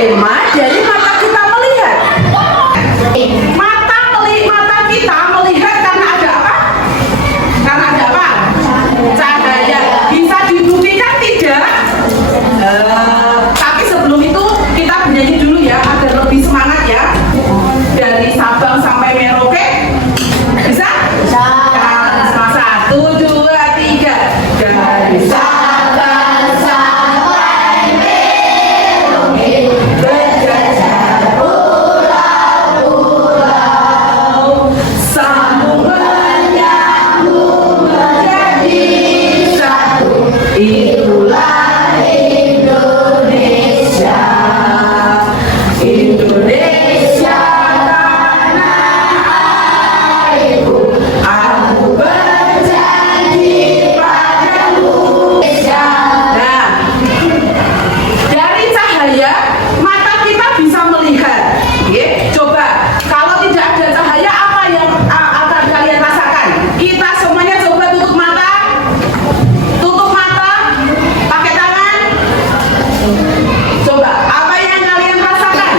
tema dari mata kita melihat. Mata kita melihat karena ada apa? Karena ada apa? Cahaya. Bisa dibuktikan tidak? Tapi sebelum itu kita bernyanyi dulu ya agar lebih semangat ya. Dari Sabang sampai Merauke. Bisa? Bisa. Nah, 1, 2, 3. Dari Sabang sampai Merauke berjajah pulau-pulau, sambung menyambung menjadi satu. Itulah Indonesia. Indonesia tanah airku, aku berjanji padamu. Nah, dari cahaya mata kita bisa melihat. Coba kalau tidak ada cahaya apa yang akan kalian rasakan? Kita semuanya coba tutup mata, pakai tangan. Coba apa yang kalian rasakan?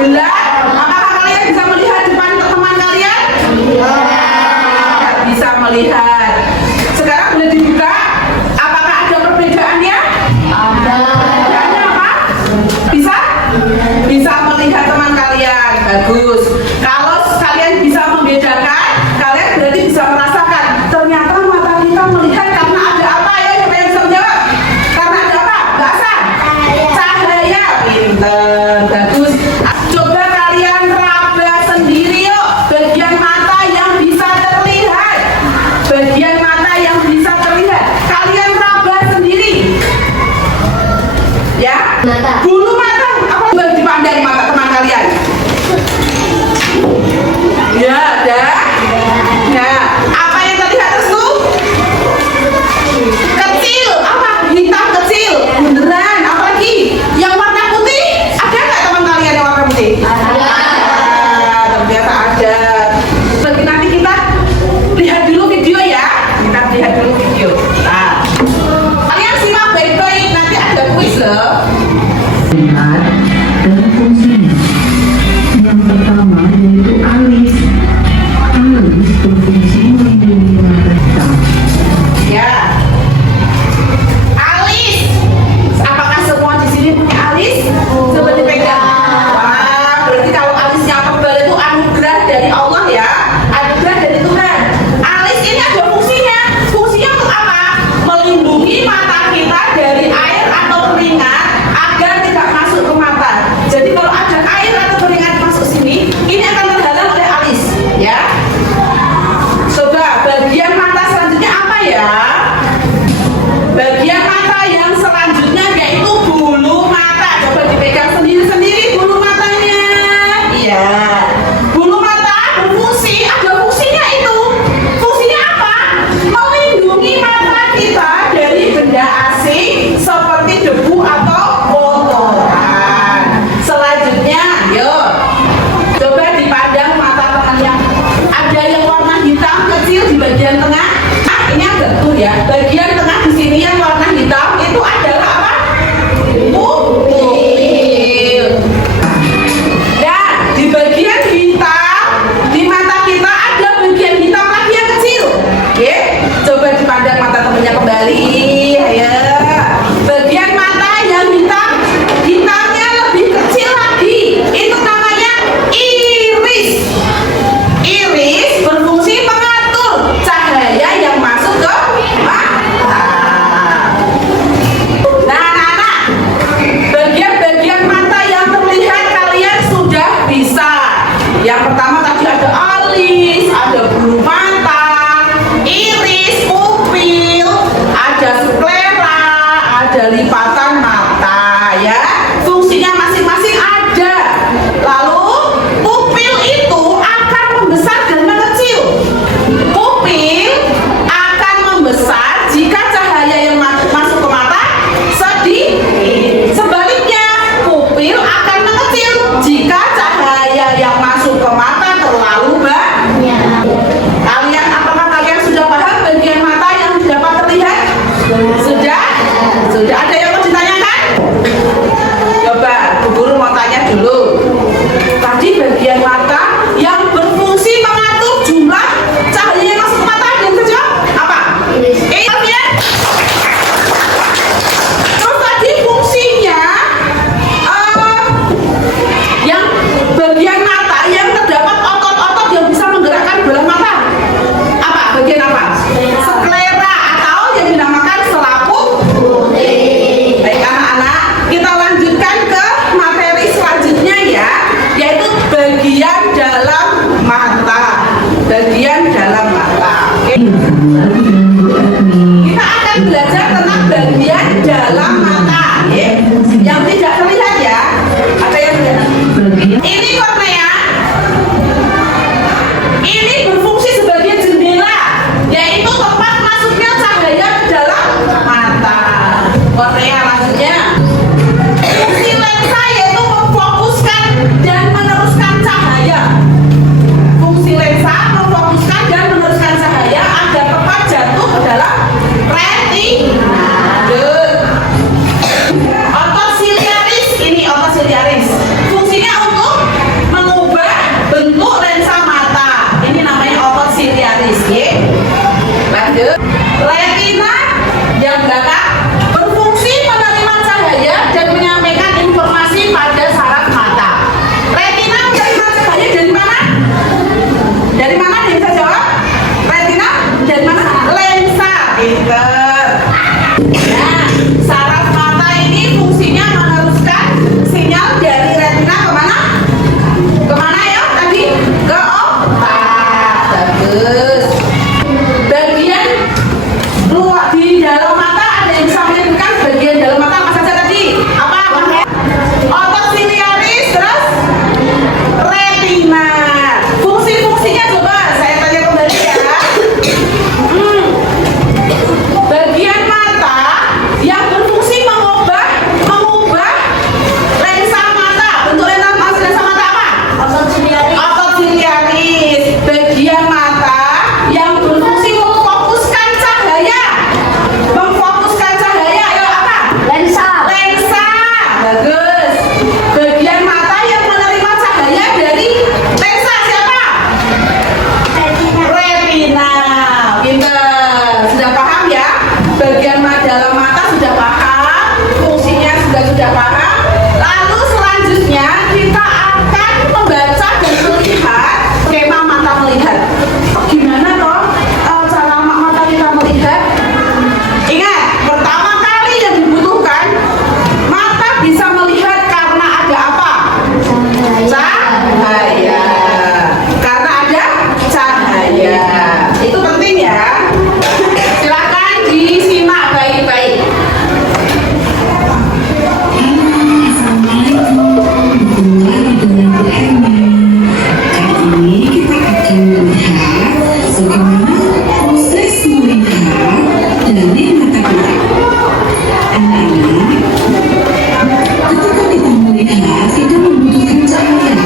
Gelap. Apakah kalian bisa melihat depan teman kalian? Bisa melihat. Sekarang boleh dibuka. Apakah ada perbedaannya? Ada. Perbedaannya apa? Bisa? Bisa melihat teman kalian. Bagus. Kalau kalian bisa membedakan, kalian berarti bisa merasakan. Ternyata mata kita melihat karena ada apa ya? Siapa yang bisa menjawab? Karena ada apa? Bahasa? Cahaya. Pinter. Bagus. Coba kalian raba sendiri yuk. Bagian mata yang bisa terlihat. Bagian mata yang bisa terlihat. Kalian raba sendiri. Ya? Bulu mata. Apa yang dipandang mata teman kalian? Ya, ada. Nah, apa yang terlihat itu? Kecil. Apa? Hitam kecil. Beneran. Apalagi? Yang warna putih. Ada nggak teman kalian yang warna putih? Ada. Ternyata ada. Nanti kita lihat dulu video ya. Kita lihat dulu video. Nah, kalian simak baik-baik. Nanti ada kuis loh. Lihat dan fungsinya. Yang pertama yaitu alis. Alis berfungsi melindungi mata kita. Ya. Alis. Apakah semua di sini punya alis? Coba dipegang. Wah, berarti kalau alisnya tebal itu anugerah dari Allah ya. Anugerah dari Tuhan. Alis ini ada fungsinya. Fungsinya untuk apa? Melindungi mata kita dari air atau keringat agar tidak masuk ke mata. Jadi kalau ada air atau keringat masuk sini, ini akan terhalang oleh alis, ya. Coba bagian mata selanjutnya apa ya? Bagian mata yang selanjutnya yaitu bulu mata. Coba dipegang sendiri-sendiri bulu matanya. Iya. Bulu mata berfungsi, ada fungsinya itu. Fungsinya apa? Melindungi mata kita dari benda asing seperti debu atau Ya. Fungsi lensa yaitu memfokuskan dan meneruskan cahaya. Fungsi lensa memfokuskan dan meneruskan cahaya agar tepat jatuh ke dalam retina. Otot siliaris, ini otot siliaris. Fungsinya untuk mengubah bentuk lensa mata. Ini namanya otot siliaris, ya. Lanjut. Retina yang belakang berfungsi menerima cahaya dan menyampaikan informasi pada saraf mata. Retina menerima cahaya dari mana? Dari mana? Bisa jawab? Retina dari mana? Lensa. Pinter. Nah, saraf mata ini fungsinya meneruskan sinyal dari retina kemana? Kemana ya tadi? Ke otak. Bagus. Bagian luar di dalam mata ada yang bisa menyebutkan bagian dalam mata apa saja tadi? Apa? Otot siliaris, terus retina. Fungsi-fungsinya coba saya tanya kembali ya. Bagian mata yang berfungsi mengubah lensa mata. Bentuk lensa mata apa? Otot siliaris. Otot siliaris. Bagian mata yang berfungsi memfokuskan cahaya. Memfokuskan cahaya, ayo apa? Lensa. Lensa. Bagus. Bagian mata yang menerima cahaya dari lensa siapa? Retina. Pinter. Sudah paham ya? Bagian dalam mata sudah paham, fungsinya sudah paham. Lalu selanjutnya kita akan membaca dan melihat skema mata melihat. Gimana toh cara mata kita melihat? Ingat, pertama kali yang dibutuhkan mata bisa melihat karena ada apa? Cahaya. Karena ada cahaya. Itu penting ya. Silakan disimak baik-baik.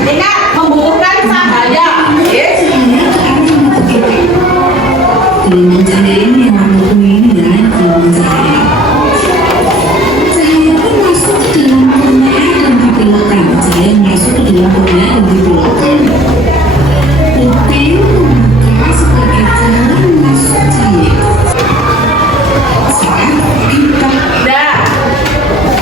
Ingat, membutuhkan cahaya. Yes. Gelombang cahaya ini yang warna kuning ini ya, gelombang cahaya. Cahaya pun masuk ke dalam kornea dan dibelokkan. Cahaya masuk ke dalam kornea dan dibelokkan. Pupil membuka sebagai jalan masuk cahaya. Saat kita Nah,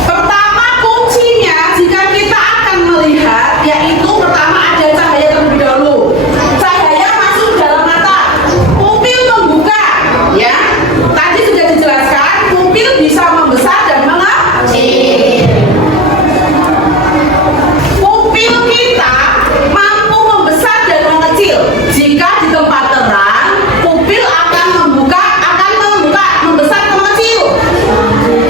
pertama kuncinya jika kita akan melihat yaitu pertama ada cahaya terlebih dahulu. Cahaya masuk dalam mata, pupil membuka, ya. Tadi sudah dijelaskan, pupil bisa membesar dan mengecil. Pupil kita mampu membesar dan mengecil. Jika di tempat terang, pupil akan membesar atau mengecil.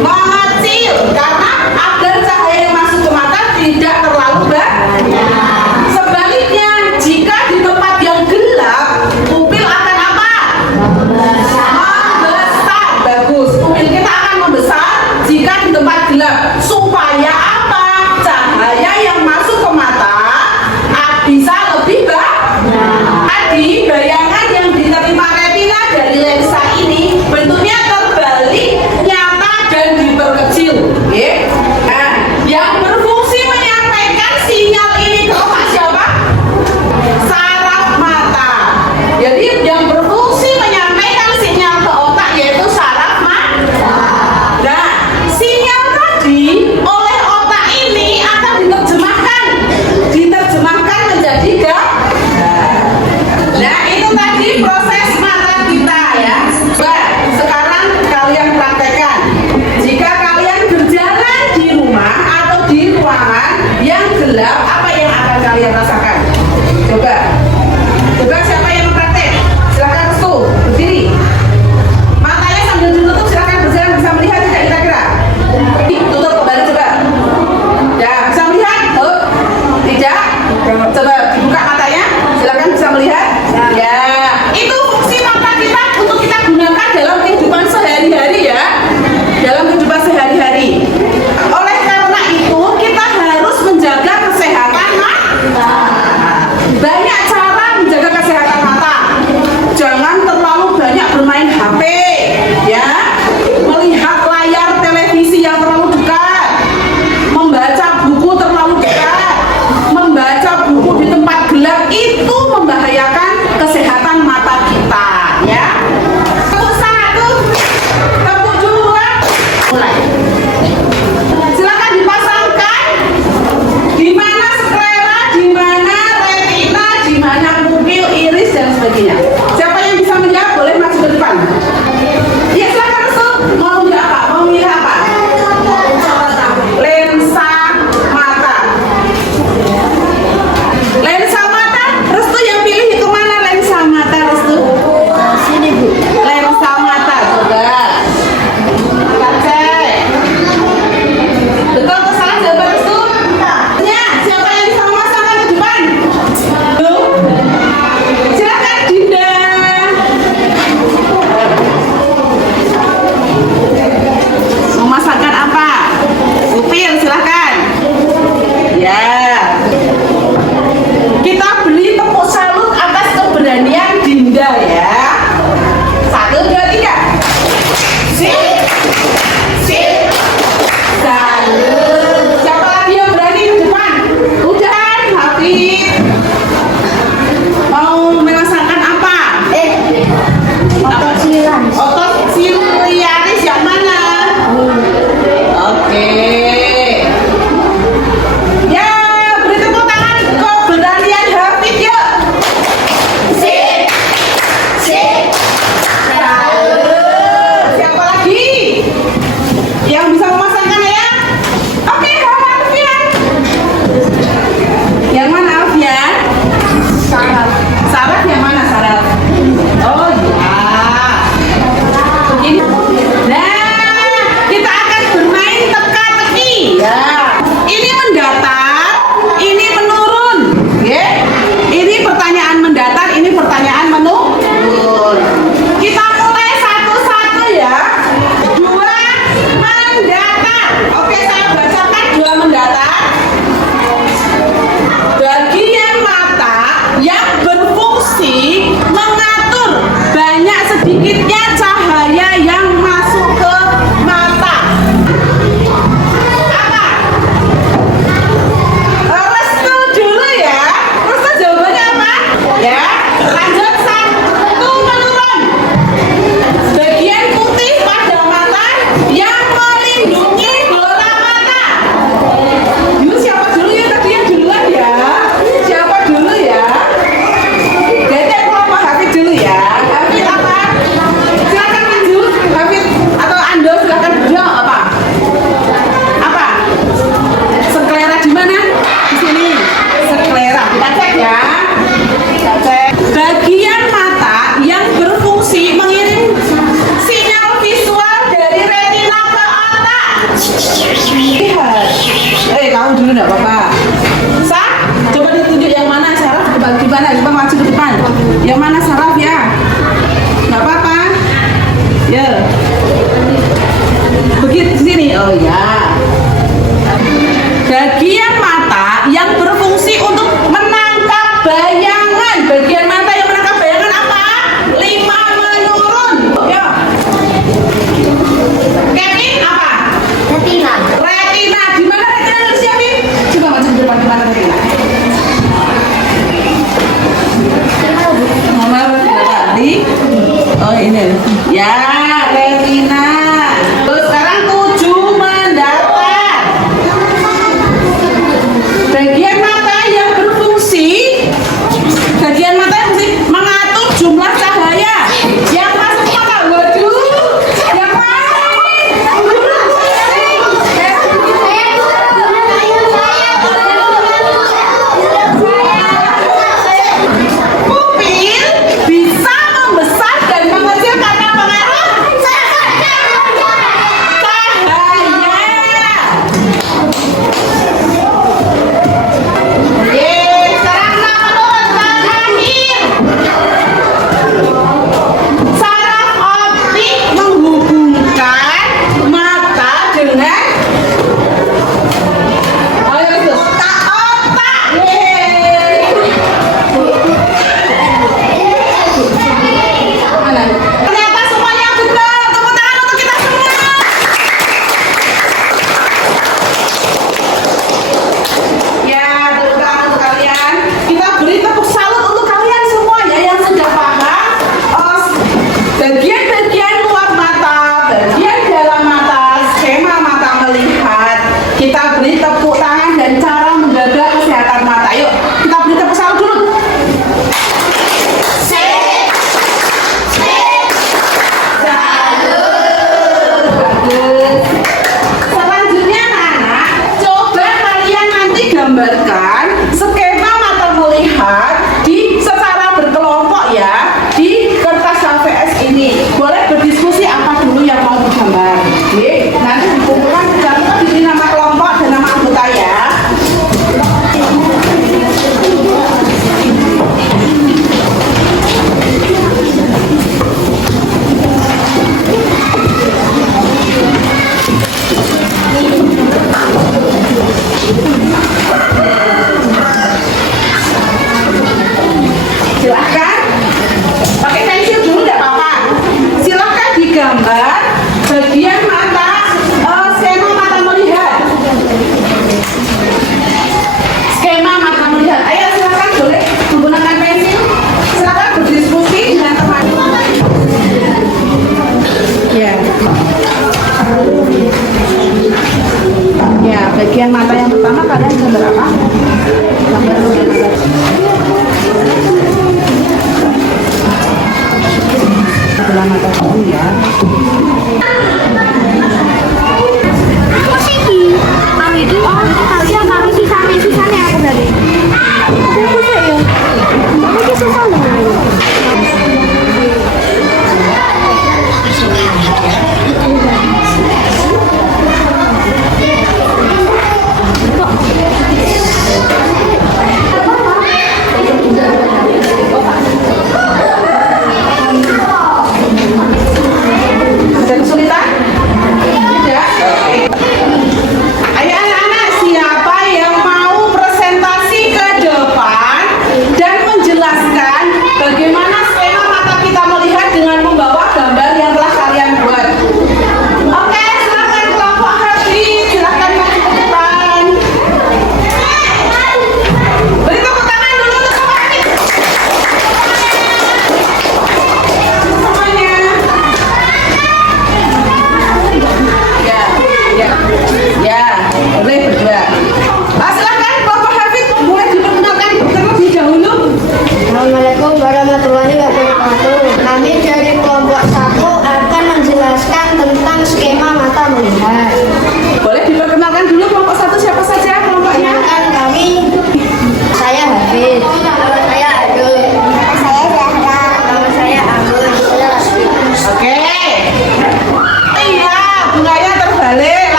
Mengecil karena agar cahaya yang masuk ke mata tidak terlalu banyak. Sebaliknya, jika di tempat yang gelap, pupil akan apa? Membesar. Bagus. Pupil kita akan membesar jika di tempat gelap. Supaya apa? Cahaya yang masuk ke mata bisa lebih banyak. Adi, bayangan yang diterima retina dari lensa ini bentuknya terbalik, nyata dan diperkecil. Ya. Nah, yang berfungsi menyampaikan sinyal ini ke otak siapa? Saraf mata. Jadi yang berfungsi menyampaikan sinyal ke otak yaitu saraf mata. Nah, sinyal tadi oleh otak ini akan diterjemahkan menjadi gambar. Nah, itu tadi proses mata kita ya. Baik, sekarang kalian praktekkan. Jika kalian berjalan di rumah atau di ruangan yang gelap, apa yang akan kalian rasakan? Coba siapa yang mempraktek? Silakan Restu, berdiri. Matanya sambil ditutup, silakan berjalan, bisa melihat tidak kira-kira? Tutup kembali coba. Ya, bisa melihat? Oh, tidak? Coba dibuka matanya, silakan bisa melihat. Ya, itu fungsi mata kita untuk kita gunakan dalam kehidupan sehari-hari ya. Dalam kehidupan sehari-hari. enggak apa-apa. Sah, coba ditunjuk yang mana saraf di mana? Coba maju ke depan. Yang mana saraf ya? Enggak apa-apa. Ya. Begitu sini. Oh ya. Bagian mata yang berfungsi untuk menangkap bayangan. Bagian mata yang menangkap bayangan apa? 5 menurun. Ya. Kevin apa? Retina. Retina. Di mana retina harus siapin? Coba maju ke depan, di mana retina? Nomor tadi. Oh ini. Ya, retina. Terus sekarang 7 mendatar. Bagian mata yang berfungsi mengatur jumlah cahaya yang masuk ke mata. Waduh, yang mana pupil bisa membesar dan mengecil karena pengaruh cahaya. Sekarang 6 menurun terakhir. Saraf optik menghubungkan mata dengan otak. Yeay. Ternyata semuanya benar. Tepuk tangan untuk kita semua. Ya, tepuk tangan untuk kalian. Kita beri tepuk salut untuk kalian semua ya yang sudah paham bagian-bagian luar mata, bagian dalam mata, skema mata melihat. Kita beri tepuk tangan dan cara menjaga kesehatan mata. Yuk, kita beri tepuk salut dulu. Bagus. Selanjutnya anak-anak, coba kalian nanti gambarkan skema mata melihat secara berkelompok ya di kertas HVS ini. Boleh berdiskusi apa dulu yang mau digambar. Oke, nanti dikumpulkan jangan lupa diberi nama kelompok dan nama anggota ya. Silahkan pakai pensil dulu nggak apa-apa. Silahkan digambar bagian mata, skema mata melihat. Skema mata melihat. Ayo silahkan boleh menggunakan pensil. Silahkan berdiskusi dengan teman. Ya. Ya, bagian mata yang pertama kalian gambar apa? Gambar sebelah mata dulu ya. Kami itu kalian kami sisanya aku dari. Aku bisa ya. Aku susah loh. Ada kesulitan?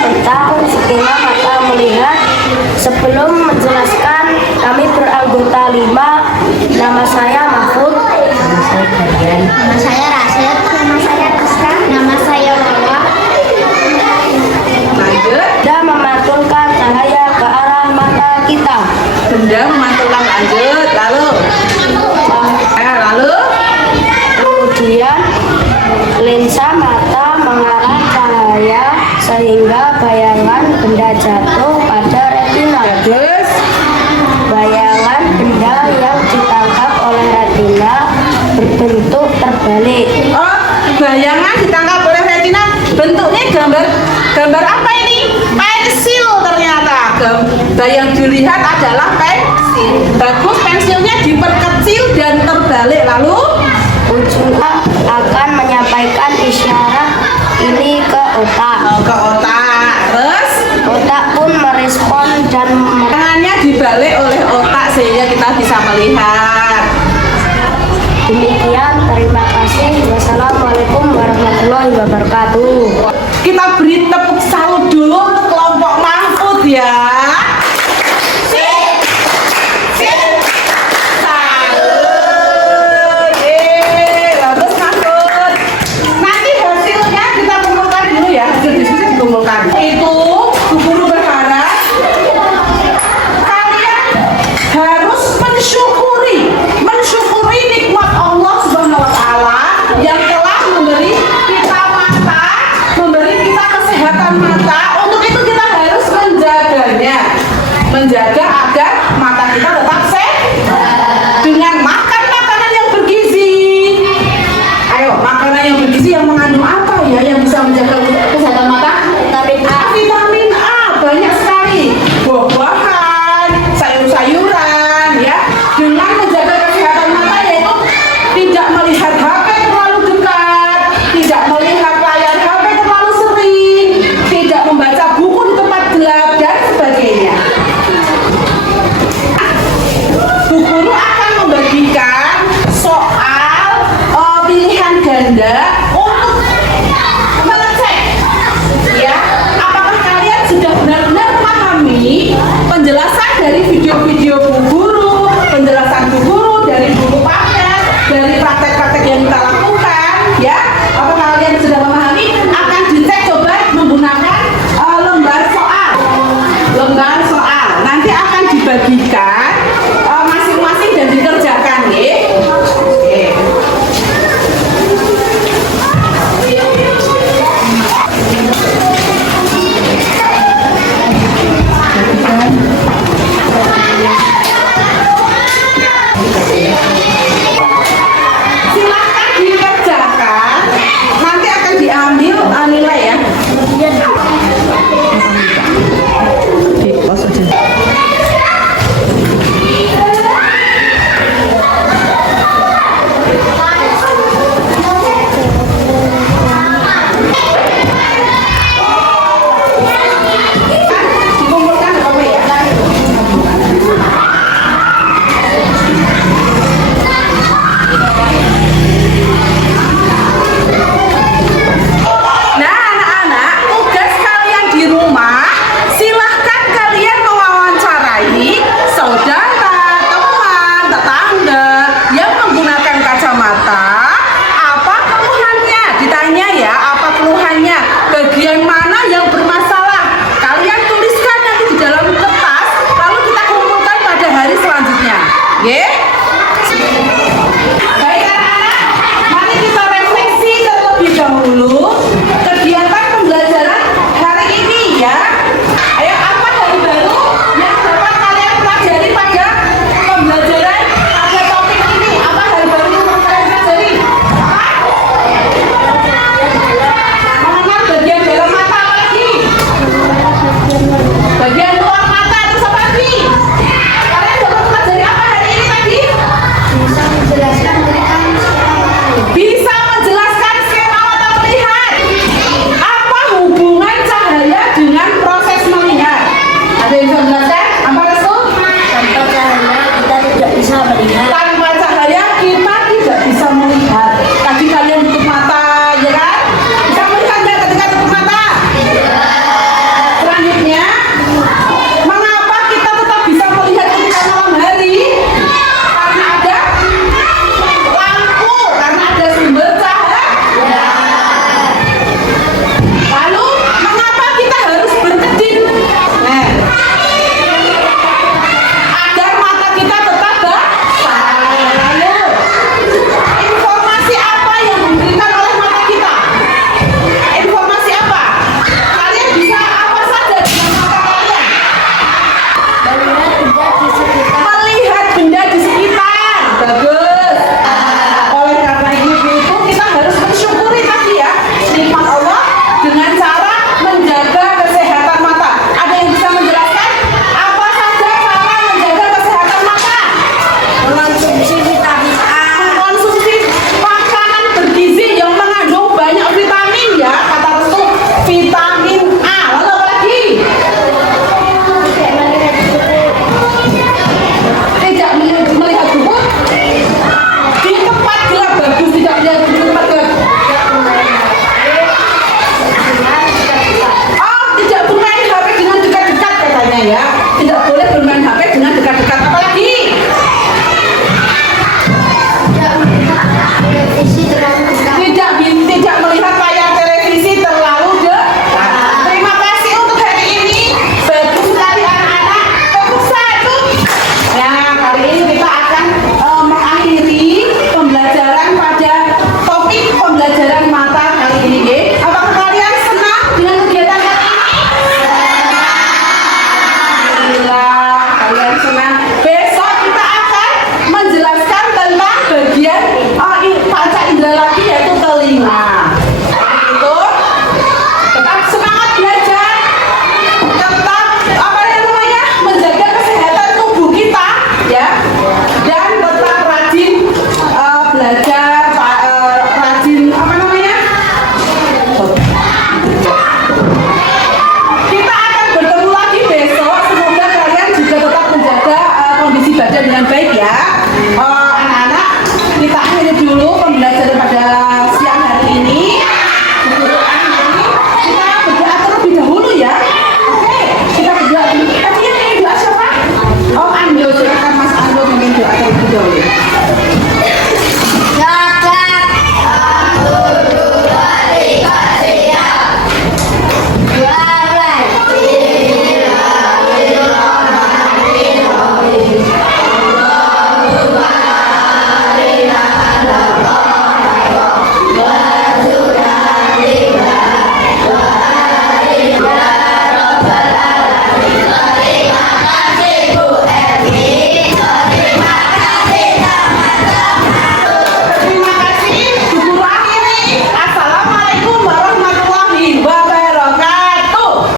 tentang setengah mata melihat. Sebelum menjelaskan, kami beranggota 5. Nama saya Mahfud. Nama saya Kalian. Nama saya Rasid. Nama saya Krista. Nama saya Lola. Lanjut. Benda memantulkan cahaya ke arah mata kita. Benda memantulkan, lanjut. Lalu. Lalu. Kemudian lensa mata mengarah cahaya sehingga bayangan benda jatuh pada retina. Bagus. Bayangan benda yang ditangkap oleh retina berbentuk terbalik. Oh, bayangan ditangkap oleh retina. Bentuknya gambar apa ini? Pensil ternyata. Gambar yang dilihat adalah pensil. Bagus, pensilnya diperkecil dan terbalik. Lalu Ujungnya akan menyampaikan isyarat ini ke otak. ke otak. Terus Otak pun merespon dan tangannya dibalik oleh otak sehingga kita bisa melihat. demikian. Terima kasih. Wassalamualaikum warahmatullahi wabarakatuh. Kita beri tepuk salut dulu untuk kelompok Mahfud ya. Salut. Bagus Mahfud. Nanti hasilnya kita kumpulkan dulu ya. Hasil diskusi dikumpulkan. Itu Bu Guru berharap kalian harus mensyukuri nikmat Allah Subhanahu wa taala yang telah memberi kita mata, memberi kita kesehatan mata